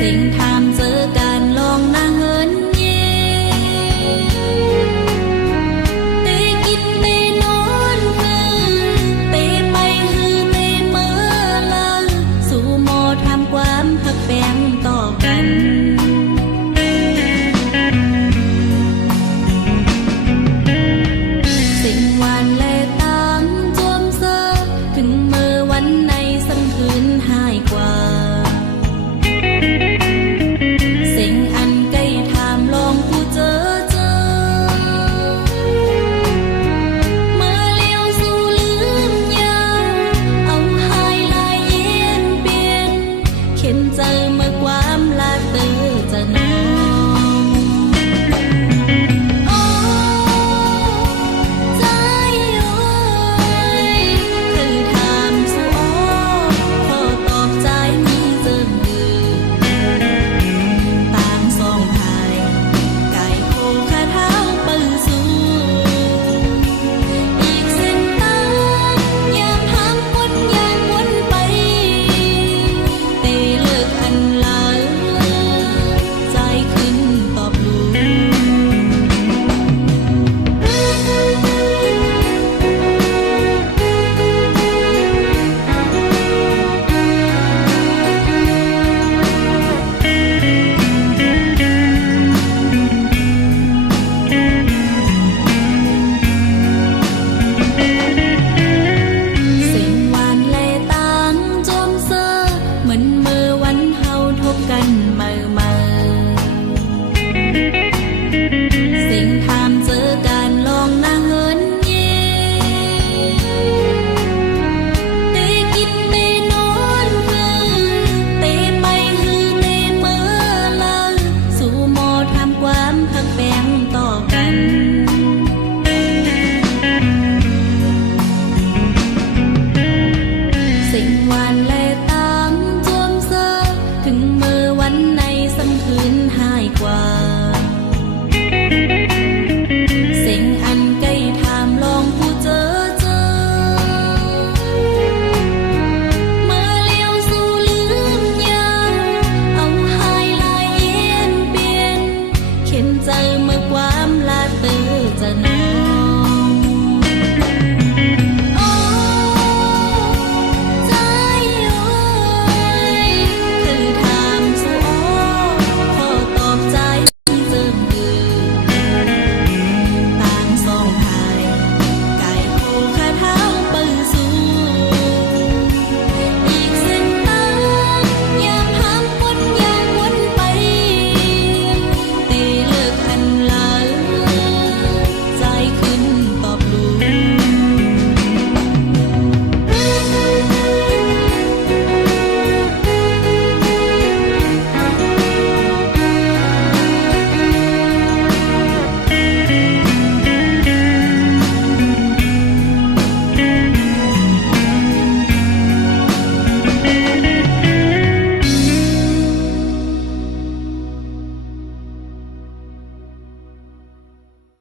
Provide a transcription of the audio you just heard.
สิ่งถามเจอการลองนาเหินเยเตกินเตนอนคือเตไปฮือเตเมื่อลาสู่หมอทำความหักแปลงต่อกันสิ่งหวานและตังจวมเซอถึงเมื่อวันในสังคืนหายกว่าสิ่งอันใกล้ถามลองผู้เจอเมื่อเลี้ยวสู่ลืมยาวเอาหายลายเย็นเปลี่ยนเข็นเจอเมื่อความลาเตอจะนองโอ้ใจโอ้ยคือถามสู่โอ้ขอตอบใจมีเจิงดือตามสองหายกายโคคาเท้าปื้อสู่อีกเส้นตายามหามวนยามวนไปเตเลิกอันลาใจขึ้นตอบลูสิ่งหวานและตังจอมเซอเหมือนเมื่อวันเฮาทบกันเมื่อสิ่งถามเจอการลองนาเหินเยเตกินเตนอนคือเตไปฮือเตเมื่อลาสู่หมอทำความหักแปลงต่อกันสิ่งหวานและตังจวมเซอถึงเมื่อวันในสังคืนหายกว่า